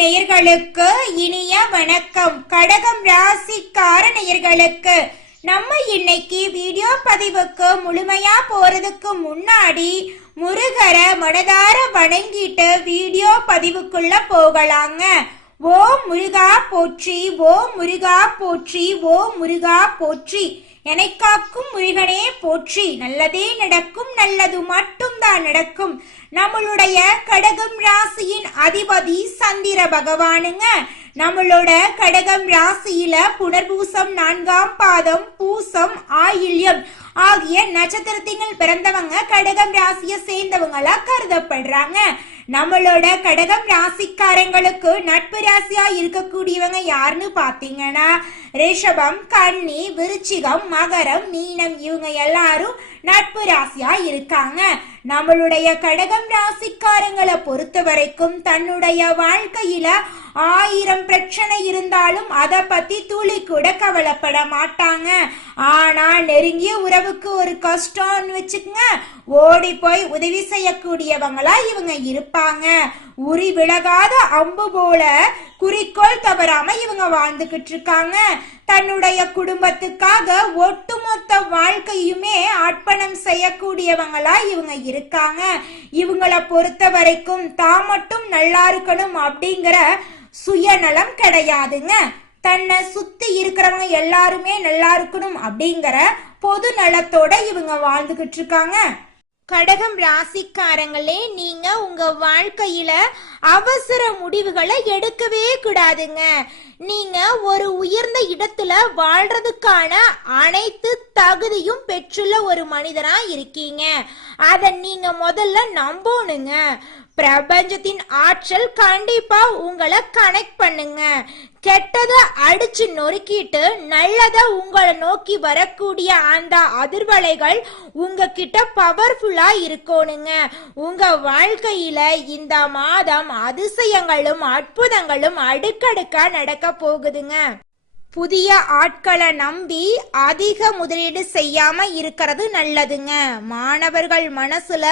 நேயர்களுக்கு இனிய வணக்கம். கடகம் ராசிக்கார நேயர்களுக்கு நம்ம இன்னைக்கு வீடியோ பதிவுக்கு முழுமையா போறதுக்கு முன்னாடி முருகரை மனதார வணங்கிட்டு வீடியோ பதிவுக்குள்ள போகலாங்க. ஓம் முருகா போற்றி, ஓம் முருகா போற்றி, ஓம் முருகா போற்றி. என்னை காக்கும் முருகனே போற்றி. நல்லதே நடக்கும், நல்லது மட்டும்தான் நடக்கும். நம்மளுடைய கடகம் ராசியின் அதிபதி சந்திர பகவானுங்க. நம்மளோட கடகம் ராசியில புனர்பூசம் 4ஆம் பாதம், பூசம், ஆயில்யம் ஆகிய நட்சத்திரத்தினால் பிறந்தவங்க கடகம் ராசியை சேர்ந்தவங்களா கருதப்படுறாங்க. நம்மளோட கடகம் ராசிக்காரங்களுக்கு நட்பு ராசியா இருக்கக்கூடியவங்க யாருன்னு பாத்தீங்கன்னா ரிஷபம், கன்னி, விருச்சிகம், மகரம், மீனம் இவங்க எல்லாரும் நட்பு ராசியா இருக்காங்க. நம்மளுடைய கடகம் ராசிக்காரங்களை பொறுத்த வரைக்கும் தன்னுடைய வாழ்க்கையில 1000 பிரச்சனை இருந்தாலும் அதை பத்தி துளி கூட கவலைப்பட மாட்டாங்க. ஆனா நெருங்கிய உறவுக்கு ஒரு கஷ்டம்னு வச்சுக்கங்க, ஓடி போய் உதவி செய்யக்கூடியவங்களா இவங்க இருப்பாங்க. உரி விலகாத அம்பு போல குறிக்கோள் தவறாம இவங்க வாழ்ந்துகிட்டு இருக்காங்க. தன்னுடைய குடும்பத்துக்காக ஒட்டுமொத்த வாழ்க்கையுமே அர்ப்பணம் செய்யக்கூடியவங்களா இவங்க இருக்காங்க. இவங்களை பொறுத்த வரைக்கும் தான் மட்டும் நல்லா இருக்கணும் அப்படிங்கிற சுயநலம் கிடையாதுங்க. தன்னை சுத்தி இருக்கிறவங்க எல்லாருமே நல்லா இருக்கணும் அப்படிங்கிற பொது நலத்தோட இவங்க வாழ்ந்துகிட்டு இருக்காங்க. கடகம் ராசிக்காரங்களே, நீங்க உங்க வாழ்க்கையில அவசர முடிவுகளை எடுக்கவே கூடாதுங்க. நீங்க ஒரு உயர்ந்த இடத்துல வாழ்றதுக்கான அனைத்து தகுதியும் பெற்றுள்ள ஒரு மனிதனா இருக்கீங்க. அத நீங்க முதல்ல நம்பணுங்க. பிரபஞ்சத்தின் ஆற்றல் கண்டிப்பா உங்களை கனெக்ட் பண்ணுங்க. கெட்டத அடிச்சு நொறுக்கிட்டு நல்லத உங்களை நோக்கி வரக்கூடிய அந்த அதிர்வலைகள் உங்ககிட்ட பவர்ஃபுல்லா இருக்கணுங்க. உங்க வாழ்க்கையில இந்த மாதம் அதிசயங்களும் அற்புதங்களும் அடுக்கடுக்கா நடக்க போகுதுங்க. புதிய ஆட்களை நம்பி அதிக முதலீடு செய்யாம இருக்கிறது நல்லதுங்க. மாணவர்கள் மனசுல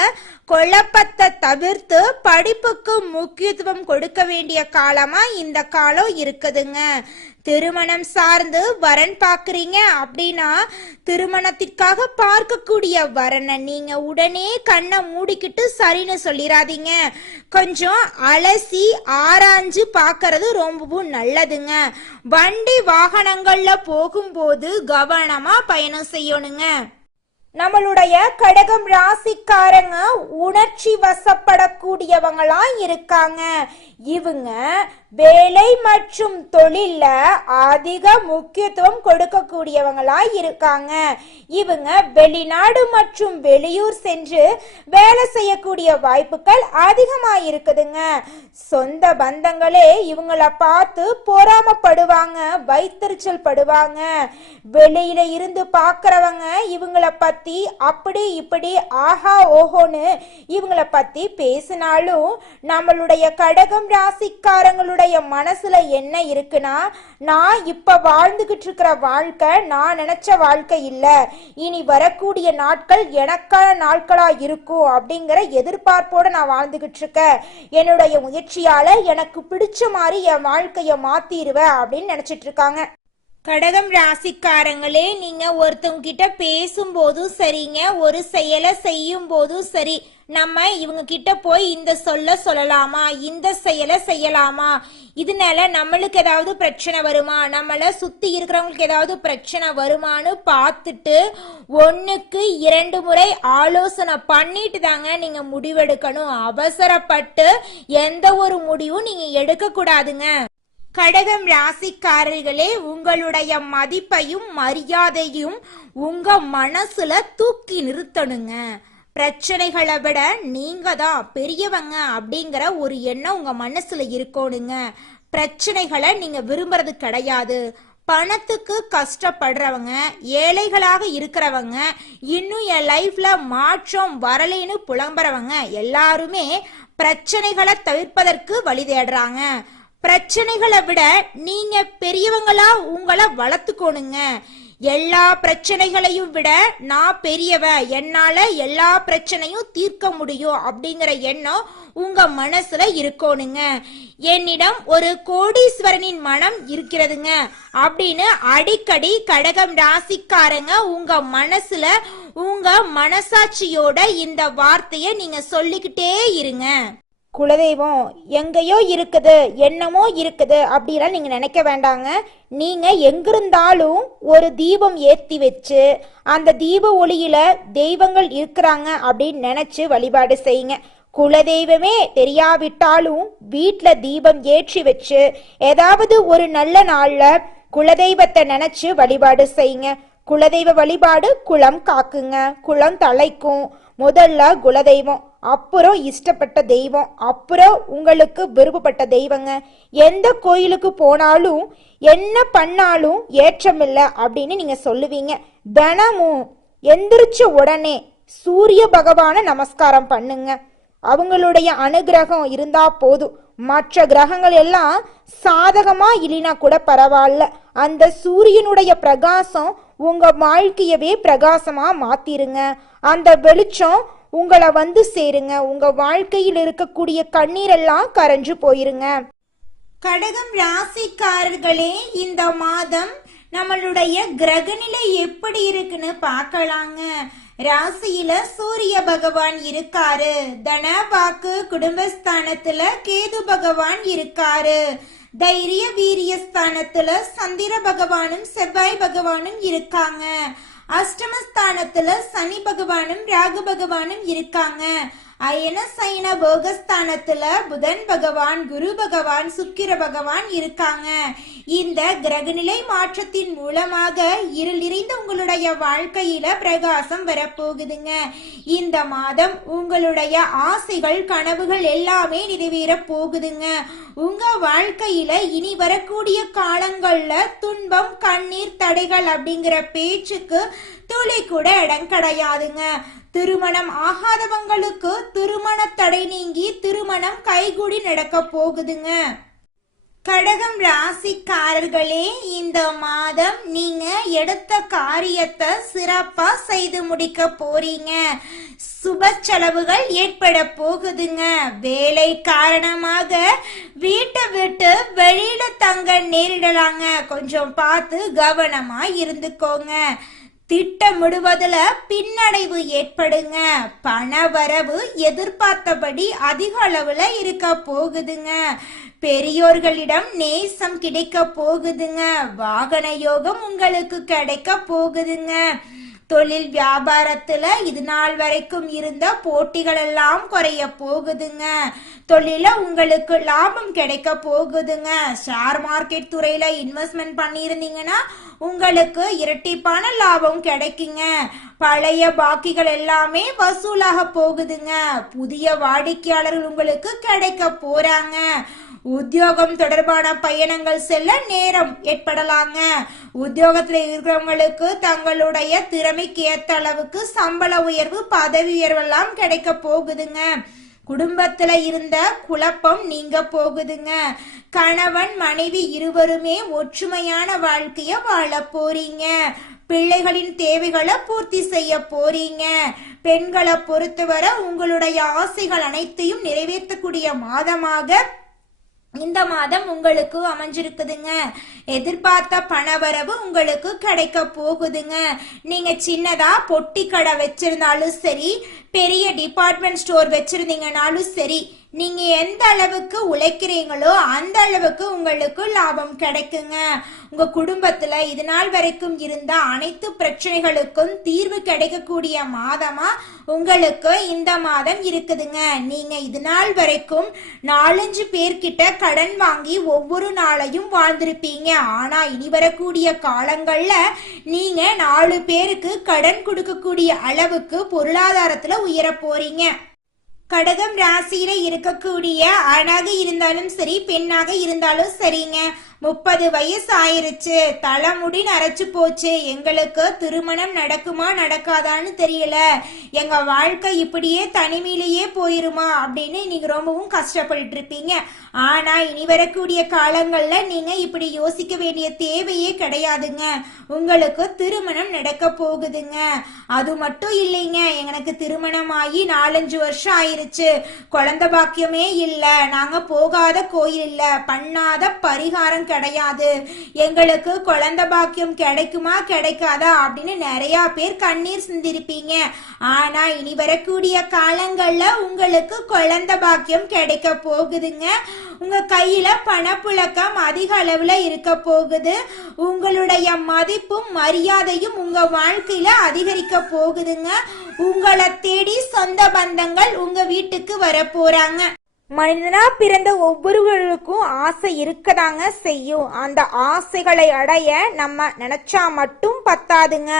குழப்பத்தை தவிர்த்து படிப்புக்கு முக்கியத்துவம் கொடுக்க வேண்டிய காலமா இந்த காலம் இருக்குதுங்க. திருமணம் சார்ந்து வரன் பாக்குறீங்க அப்படின்னா திருமணத்திற்காக பார்க்கக்கூடிய வரனை நீங்க உடனே கண்ணை மூடிக்கிட்டு சரின்னு சொல்லிடாதீங்க. கொஞ்சம் அலசி ஆராய்ஞ்சு பாக்குறது ரொம்பவும் நல்லதுங்க. வண்டி வாகனங்கள்ல போகும்போது கவனமா பயணம் செய்யணுங்க. நம்மளுடைய கடகம் ராசிக்காரங்க உணர்ச்சி வசப்படக்கூடியவங்களா இருக்காங்க. இவங்க வேலை மற்றும் தொழில அதிக முக்கியத்துவம் கொடுக்கக்கூடியவங்களா இருக்காங்க. இவங்க வெளிநாடு மற்றும் வெளியூர் சென்று வேலை செய்யக்கூடிய வாய்ப்புகள் அதிகமா இருக்குதுங்க. சொந்த பந்தங்களே இவங்கள பார்த்து பொறாமப்படுவாங்க, வைத்தறிச்சல் படுவாங்க. வெளியில இருந்து பாக்குறவங்க இவங்கள பத்தி அப்படி இப்படி ஆஹா ஓஹோன்னு இவங்கள பத்தி பேசினாலும் நம்மளுடைய கடகம் ராசிக்காரங்களுடைய மனசுல என்ன இருக்குன்னா, நான் இப்ப வாழ்ந்துகிட்டு இருக்கிற வாழ்க்கை நான் நினைச்ச வாழ்க்கை இல்ல, இனி வரக்கூடிய நாட்கள் எனக்கான நாட்களா இருக்கும் அப்படிங்கிற எதிர்பார்ப்போட நான் வாழ்ந்துகிட்டு இருக்கேன். என்னுடைய முயற்சியால எனக்கு பிடிச்ச மாதிரி என் வாழ்க்கைய மாத்திருவேன் அப்படின்னு நினைச்சிட்டு இருக்காங்க. கடகம் ராசிக்காரங்களே, நீங்க ஒருத்தவங்க கிட்ட பேசும்போதும் சரிங்க, ஒரு செயலை செய்யும் போதும் சரி, நம்ம இவங்க கிட்ட போய் இந்த சொல்லலாமா, இந்த செயலை செய்யலாமா, இதனால நம்மளுக்கு ஏதாவது பிரச்சனை வருமா, நம்மள சுத்தி இருக்கிறவங்களுக்கு ஏதாவது பிரச்சனை வருமானு பார்த்துட்டு 1க்கு 2 முறை ஆலோசனை பண்ணிட்டு தாங்க நீங்க முடிவெடுக்கணும். அவசரப்பட்டு எந்த ஒரு முடிவும் நீங்க எடுக்க கூடாதுங்க. கடகம் ராசிக்காரர்களே, உங்களுடைய மதிப்பையும் மரியாதையும் உங்க மனசுல தூக்கி நிறுத்தணுங்க. பிரச்சனைகளை விட நீங்க தான் பெரியவங்க அப்படிங்கிற ஒரு எண்ணம் உங்க மனசுல இருக்கணுங்க. பிரச்சனைகளை நீங்க விரும்புறது கிடையாது. பணத்துக்கு கஷ்டப்படுறவங்க, ஏழைகளாக இருக்கிறவங்க, இன்னும் என் லைஃப்ல மாற்றம் வரலைன்னு புலம்புறவங்க எல்லாருமே பிரச்சனைகளை தவிர்ப்பதற்கு வழி தேடுறாங்க. பிரச்சனைகளை விட நீங்க பெரியவங்களா உங்களை வளர்த்துக்கோணுங்க. எல்லா பிரச்சனைகளையும் விட நான் பெரியவ, என்னால எல்லா பிரச்சனையும் தீர்க்க முடியும் அப்படிங்கிற எண்ணம் உங்க மனசுல இருக்கணுங்க. என்னிடம் ஒரு கோடீஸ்வரனின் மனம் இருக்கிறதுங்க அப்படின்னு அடிக்கடி கடகம் ராசிக்காரங்க உங்க மனசுல உங்க மனசாட்சியோட இந்த வார்த்தைய நீங்க சொல்லிக்கிட்டே இருங்க. குலதெய்வம் எங்கேயோ இருக்குது, என்னமோ இருக்குது அப்படிலாம் நீங்க நினைக்க வேண்டாங்க. நீங்க எங்கிருந்தாலும் ஒரு தீபம் ஏத்தி வச்சு அந்த தீப ஒளியில தெய்வங்கள் இருக்கிறாங்க அப்படின்னு நினைச்சு வழிபாடு செய்யுங்க. குலதெய்வமே தெரியாவிட்டாலும் வீட்டுல தீபம் ஏற்றி வச்சு ஏதாவது ஒரு நல்ல நாள்ல குலதெய்வத்தை நினைச்சு வழிபாடு செய்யுங்க. குலதெய்வ வழிபாடு குலம் காக்குங்க, குலம் தலைக்கும். முதல்ல குலதெய்வம், அப்புறம் இஷ்டப்பட்ட தெய்வம், அப்புறம் உங்களுக்கு விருப்பப்பட்ட தெய்வங்க. எந்த கோயிலுக்கு போனாலும் என்ன பண்ணாலும் ஏற்றமில்லை அப்படின்னு நீங்க சொல்லுவீங்க. தினமும் எந்திரிச்ச உடனே சூரிய பகவான நமஸ்காரம் பண்ணுங்க. அவங்களுடைய அனுகிரகம் இருந்தா போதும். மற்ற கிரகங்கள் எல்லாம் சாதகமா இல்லைனா கூட பரவாயில்ல, அந்த சூரியனுடைய பிரகாசம் உங்க வாழ்க்கையவே பிரகாசமா மாத்திருங்க. அந்த வெளிச்சம் உங்களை வந்து சேருங்க. உங்க வாழ்க்கையில் இருக்கக்கூடிய கண்ணீரெல்லாம் கரைஞ்சு போயிருங்க. கடகம் ராசிக்காரர்களே, இந்த மாதம் நம்மளுடைய கிரகநிலை எப்படி இருக்குன்னு பார்க்கலாங்க. ராசியில சூரிய பகவான் இருக்காரு. தன வாக்கு குடும்பஸ்தானத்துல கேது பகவான் இருக்காரு. தைரிய வீரிய ஸ்தானத்துல சந்திர பகவானும் செவ்வாய் பகவானும் இருக்காங்க. அஷ்டமஸ்தானத்துல சனி பகவானும் ராகு பகவானும் இருக்காங்க. அயன சயன போகஸ்தானத்துல புதன் பகவான், குரு பகவான், சுக்கிர பகவான் இருக்காங்க. இந்த கிரகநிலை மாற்றத்தின் மூலமாக இருள் நிறைந்த உங்களுடைய வாழ்க்கையில பிரகாசம் வரப்போகுதுங்க. இந்த மாதம் உங்களுடைய ஆசைகள் கனவுகள் எல்லாமே நிறைவேற போகுதுங்க. உங்க வாழ்க்கையில இனி வரக்கூடிய காலங்கள்ல துன்பம் கண்ணீர் தடைகள் அப்படிங்கிற பேச்சுக்கு துளி கூட இடம் கிடையாதுங்க. திருமணம் ஆகாதவங்களுக்கு திருமண தடை நீங்கி திருமணம் கைகூடி நடக்க போகுதுங்க. கடகம் ராசிக்காரர்களே, இந்த மாதம் நீங்க எடுத்த காரியத்தை சிறப்பா செய்து முடிக்க போறீங்க. சுப செலவுகள் ஏற்பட போகுதுங்க. வேலை காரணமாக வீட்டை விட்டு வெளியில தங்க நேரிடலாங்க. கொஞ்சம் பார்த்து கவனமா இருந்துக்கோங்க. திட்டமிடுவதுல பின்னடைவு ஏற்படுங்க. பண வரவு எதிர்பார்த்தபடி அதிக அளவுல இருக்க போகுதுங்க. பெரியோர்களிடம் நேசம் கிடைக்க போகுதுங்க. வாகன யோகம் உங்களுக்கு கிடைக்க போகுதுங்க. தொழில் வியாபாரத்துல இது நாள் வரைக்கும் இருந்த போட்டிகள் எல்லாம் குறைய போகுதுங்க. தொழில உங்களுக்கு லாபம் கிடைக்க போகுதுங்க. ஷேர் மார்க்கெட் துறையில இன்வெஸ்ட்மெண்ட் பண்ணியிருந்தீங்கன்னா உங்களுக்கு இரட்டிப்பான லாபம் கிடைக்குங்க. பழைய பாக்கிகள் எல்லாமே வசூலாக போகுதுங்க. புதிய வாடிக்கையாளர்கள் உங்களுக்கு கிடைக்க போறாங்க. உத்தியோகம் தொடர்பான பயணங்கள் செல்ல நேரம் ஏற்படலாங்க. உத்தியோகத்துல இருக்கிறவங்களுக்கு தங்களுடைய திறமைக்கு ஏற்ற அளவுக்கு சம்பள உயர்வு, பதவி உயர்வு எல்லாம் கிடைக்க போகுதுங்க. குடும்பத்துல இருந்த குழப்பம் நீங்க போகுதுங்க. கணவன் மனைவி இருவருமே ஒற்றுமையான வாழ்க்கைய வாழ போறீங்க. பிள்ளைகளின் தேவைகளை பூர்த்தி செய்ய போறீங்க. பெண்களை பொறுத்தவரை உங்களுடைய ஆசைகள் அனைத்தையும் நிறைவேற்றக்கூடிய மாதமாக இந்த மாதம் உங்களுக்கு அமைஞ்சிருக்குதுங்க. எதிர்பார்த்த பணவரவு உங்களுக்கு கிடைக்க போகுதுங்க. நீங்க சின்னதா பொட்டி கடை வச்சிருந்தாலும் சரி, பெரிய டிபார்ட்மெண்ட் ஸ்டோர் வச்சிருந்தீங்கனாலும் சரி, நீங்க எந்த அளவுக்கு உழைக்கிறீங்களோ அந்த அளவுக்கு உங்களுக்கு லாபம் கிடைக்குங்க. உங்க குடும்பத்துல இது நாள் வரைக்கும் இருந்த அனைத்து பிரச்சனைகளுக்கும் தீர்வு கிடைக்கக்கூடிய மாதமா உங்களுக்கு இந்த மாதம் இருக்குதுங்க. நீங்க இது நாள் வரைக்கும் 4-5 பேர்கிட்ட கடன் வாங்கி ஒவ்வொரு நாளையும் வாழ்ந்திருப்பீங்க. ஆனா இனி வரக்கூடிய காலங்கள்ல நீங்க 4 பேருக்கு கடன் கொடுக்கக்கூடிய அளவுக்கு பொருளாதாரத்துல உயர போறீங்க. கடகம் ராசியில இருக்கக்கூடிய ஆணாக இருந்தாலும் சரி, பெண்ணாக இருந்தாலும் சரிங்க, 30 வயசு ஆயிருச்சு, தலைமுடி நரைச்சு போச்சு, எங்களுக்கு திருமணம் நடக்குமா நடக்காதான்னு தெரியல, எங்க வாழ்க்கை இப்படியே தனிமையிலேயே போயிருமா அப்படின்னு நீங்க ரொம்பவும் கஷ்டப்பட்டு இருப்பீங்க. ஆனா இனி வரக்கூடிய காலங்கள்ல நீங்க இப்படி யோசிக்க வேண்டிய தேவையே கிடையாதுங்க. உங்களுக்கு திருமணம் நடக்க போகுதுங்க. அது மட்டும் இல்லைங்க, எனக்கு திருமணம் ஆகி 4-5 வருஷம் ஆயிருச்சு, குழந்தை பாக்கியமே இல்ல, நாங்க போகாத கோயில் இல்ல, பண்ணாத பரிகாரம் கிடையாது, எங்களுக்கு குழந்தை பாக்கியம் கிடைக்குமா கிடைக்காதா அப்படின்னு நிறைய பேர் கண்ணீர் சிந்திருப்பீங்க. ஆனா இனி வரக்கூடிய காலங்கள்ல உங்களுக்கு குழந்தை பாக்கியம் கிடைக்க போகுதுங்க. உங்க கையில பணப்புழக்கம் அதிக அளவுல இருக்க போகுது. உங்களுடைய மதிப்பும் மரியாதையும் உங்க வாழ்க்கையில அதிகரிக்க போகுதுங்க. உங்களை தேடி சொந்த பந்தங்கள் உங்க வீட்டுக்கு வர போறாங்க. மனிதனா பிறந்த ஒவ்வொருவருக்கும் ஆசை இருக்கதாங்க செய்யும். அந்த ஆசைகளை அடைய நம்ம நினைச்சா மட்டும் பத்தாதுங்க.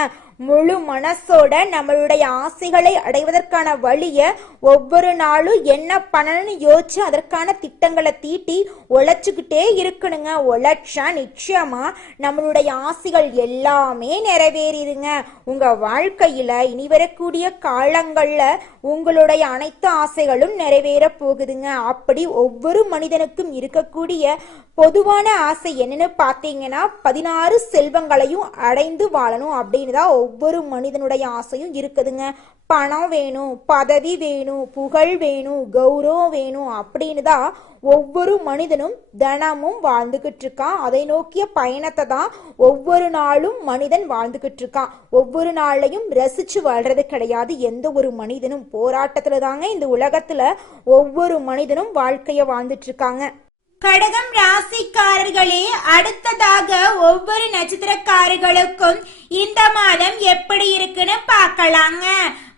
முழு மனசோட நம்மளுடைய ஆசைகளை அடைவதற்கான வழிய ஒவ்வொரு நாளும் என்ன பண்ணணும்னு யோசிச்சு அதற்கான திட்டங்களை தீட்டி உழைச்சுக்கிட்டே இருக்கணுங்க. உழைச்சா நிச்சயமா நம்மளுடைய ஆசைகள் எல்லாமே நிறைவேறிடுங்க. உங்க வாழ்க்கையில இனி வரக்கூடிய காலங்கள்ல உங்களுடைய அனைத்து ஆசைகளும் நிறைவேற போகுதுங்க. அப்படி ஒவ்வொரு மனிதனுக்கும் இருக்கக்கூடிய பொதுவான ஆசை என்னன்னு பார்த்தீங்கன்னா 16 செல்வங்களையும் அடைந்து வாழணும் அப்படின்னு தான் ஒவ்வொரு மனிதனுடைய ஆசையும் இருக்குதுங்க. பணம் வேணும், பதவி வேணும், புகழ் வேணும், கௌரவம் வேணும் அப்படின்னு தான் ஒவ்வொரு மனிதனும் தினமும் வாழ்ந்துகிட்டு இருக்கான். அதை நோக்கிய பயணத்தை தான் ஒவ்வொரு நாளும் மனிதன் வாழ்ந்துகிட்டு இருக்கான். ஒவ்வொரு நாளையும் ரசிச்சு வாழ்றது கிடையாது எந்த ஒரு மனிதனும். போராட்டத்துல தாங்க இந்த உலகத்துல ஒவ்வொரு மனிதனும் வாழ்க்கைய வாழ்ந்துட்டு இருக்காங்க. கடகம் ராசிக்காரர்களே, அடுத்ததாக ஒவ்வொரு நட்சத்திரக்காரர்களுக்கும் இந்த மாதம் எப்படி இருக்குன்னு பார்க்கலாங்க.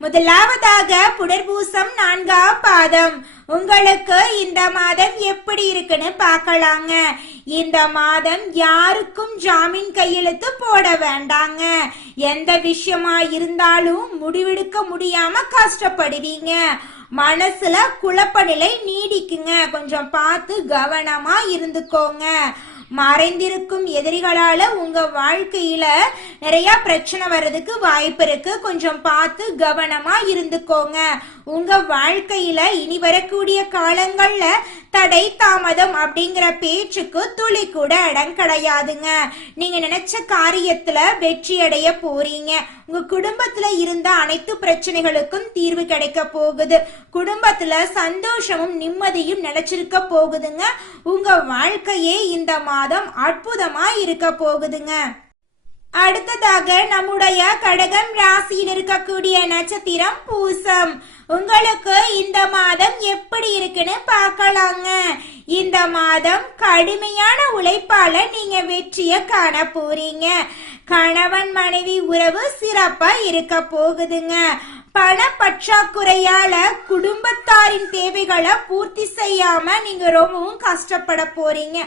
முதலாவதாக புனர்பூசம் 4ஆம் பாதம். உங்களுக்கு இந்த மாதம் எப்படி இருக்குன்னு பார்க்கலாங்க. இந்த மாதம் யாருக்கும் ஜாமீன் கையெழுத்து போட வேண்டாங்க. எந்த விஷயமா இருந்தாலும் முடிவெடுக்க முடியாம கஷ்டப்படுவீங்க. மனசுல குழப்ப நிலை நீடிக்குங்க. கொஞ்சம் பார்த்து கவனமா இருந்துக்கோங்க. மறைந்திருக்கும் எதிரிகளால உங்க வாழ்க்கையில நிறைய பிரச்சனை வர்றதுக்கு வாய்ப்பு இருக்கு. கொஞ்சம் பார்த்து கவனமா இருந்துக்கோங்க. உங்க வாழ்க்கையில இனி வரக்கூடிய காலங்கள்ல தடை தாமதம் அப்படிங்கிற பேச்சுக்கு துளி கூட இடம் கிடையாதுங்க. நீங்க நினைச்ச காரியத்துல வெற்றி அடைய போறீங்க. உங்க குடும்பத்துல இருந்த அனைத்து பிரச்சனைகளுக்கும் தீர்வு கிடைக்க போகுது. குடும்பத்துல சந்தோஷமும் நிம்மதியும் நினைச்சிருக்க போகுதுங்க. உங்க வாழ்க்கையே இந்த மாதம் அற்புதமா இருக்க போகுதுங்க. அடுத்ததாக நம்முடைய கடகம் ராசியில் இருக்கக்கூடிய நட்சத்திரம் பூசம். உங்களுக்கு இந்த மாதம் எப்படி இருக்குன்னு பார்க்கலாங்க. இந்த மாதம் கடுமையான உழைப்பால நீங்க வெற்றிய காண போறீங்க. கணவன் மனைவி உறவு சிறப்பா இருக்க போகுதுங்க. பண பற்றாக்குறையால குடும்பத்தாரின் தேவைகளை பூர்த்தி செய்யாம நீங்க ரொம்பவும் கஷ்டப்பட போறீங்க.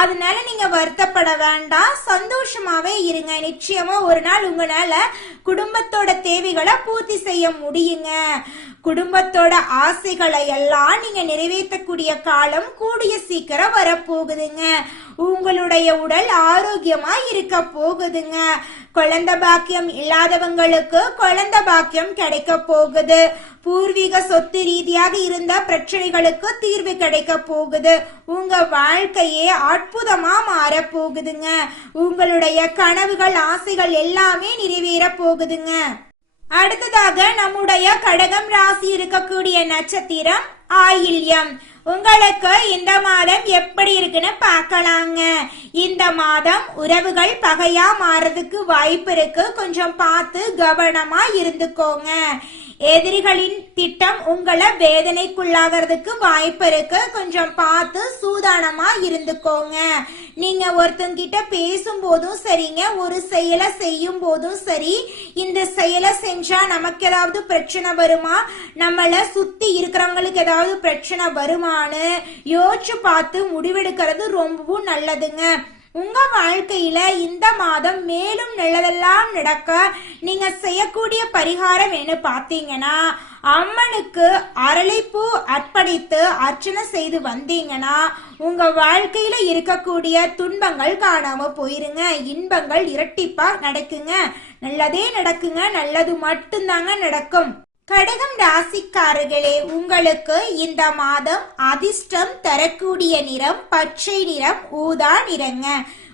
அதனால நீங்க வருத்தப்பட வேண்டாம், சந்தோஷமாவே இருங்க. நிச்சயமா ஒரு நாள் உங்களால குடும்பத்தோட தேவைகளை பூர்த்தி செய்ய முடியுங்க. குடும்பத்தோட ஆசைகளை எல்லாம் நீங்க நிறைவேற்றக்கூடிய காலம் கூடிய சீக்கிரம் வரப்போகுதுங்க. உங்களுடைய உடல் ஆரோக்கியமா இருக்க போகுதுங்க. குழந்தை பாக்கியம் இல்லாதவங்களுக்கு குழந்தை பாக்கியம் கிடைக்க போகுது. பூர்வீக சொத்து ரீதியாக இருந்த பிரச்சனைகளுக்கு தீர்வு கிடைக்க போகுது. உங்க வாழ்க்கையே அற்புதமா மாற போகுதுங்க. உங்களுடைய கனவுகள் ஆசைகள் எல்லாமே நிறைவேற போகுதுங்க. அடுத்ததாக நம்முடைய கடகம் ராசி இருக்கக்கூடிய நட்சத்திரம் ஆயில்யம். உங்களுக்கு இந்த மாதம் எப்படி இருக்குன்னு பார்க்கலாங்க. இந்த மாதம் உறவுகள் பகையா மாறதுக்கு வாய்ப்பு இருக்கு. கொஞ்சம் பார்த்து கவனமா இருந்துக்கோங்க. எதிரிகளின் திட்டம் உங்களை வேதனைக்குள்ளாகிறதுக்கு வாய்ப்பு இருக்கு. கொஞ்சம் பார்த்து சூதானமா இருந்துக்கோங்க. நீங்க ஒருத்தங்கிட்ட பேசும் போதும் சரிங்க, ஒரு செயலை செய்யும் போதும் சரி, இந்த செயலை செஞ்சா நமக்கு ஏதாவது பிரச்சனை வருமா, நம்மள சுத்தி இருக்கிறவங்களுக்கு ஏதாவது பிரச்சனை வருமானு யோசிச்சு பார்த்து முடிவெடுக்கிறது ரொம்பவும் நல்லதுங்க. உங்க வாழ்க்கையில இந்த மாதம் மேலும் நல்லதெல்லாம் நடக்க நீங்க செய்யக்கூடிய பரிகாரம் என்ன பார்த்தீங்கன்னா, அம்மனுக்கு அரளிப்பூ அர்ப்பணித்து அர்ச்சனை செய்து வந்தீங்கன்னா உங்க வாழ்க்கையில இருக்கக்கூடிய துன்பங்கள் காணாம போயிருங்க, இன்பங்கள் இரட்டிப்பா நடக்குங்க, நல்லதே நடக்குங்க, நல்லது மட்டும்தாங்க நடக்கும். கடகம் ராசிக்காரர்களே, உங்களுக்கு இந்த மாதம் அதிர்ஷ்டம் தரக்கூடிய நிறம் பச்சை நிறம், ஊதா நிறங்க.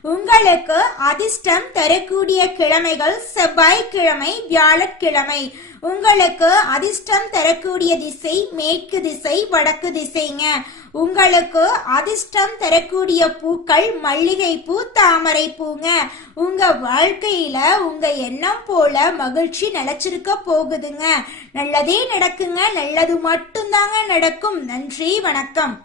உங்களுக்கு அதிர்ஷ்டம் தரக்கூடிய கிழமைகள் செவ்வாய்க்கிழமை, வியாழக்கிழமை. உங்களுக்கு அதிர்ஷ்டம் தரக்கூடிய திசை மேற்கு திசை, வடக்கு திசைங்க. உங்களுக்கு அதிர்ஷ்டம் தரக்கூடிய பூக்கள் மல்லிகை பூ, தாமரை பூங்க. உங்க வாழ்க்கையில உங்க எண்ணம் போல மகிழ்ச்சி நிலைச்சிருக்க போகுதுங்க. நல்லதே நடக்குங்க, நல்லது மட்டும்தாங்க நடக்கும். நன்றி, வணக்கம்.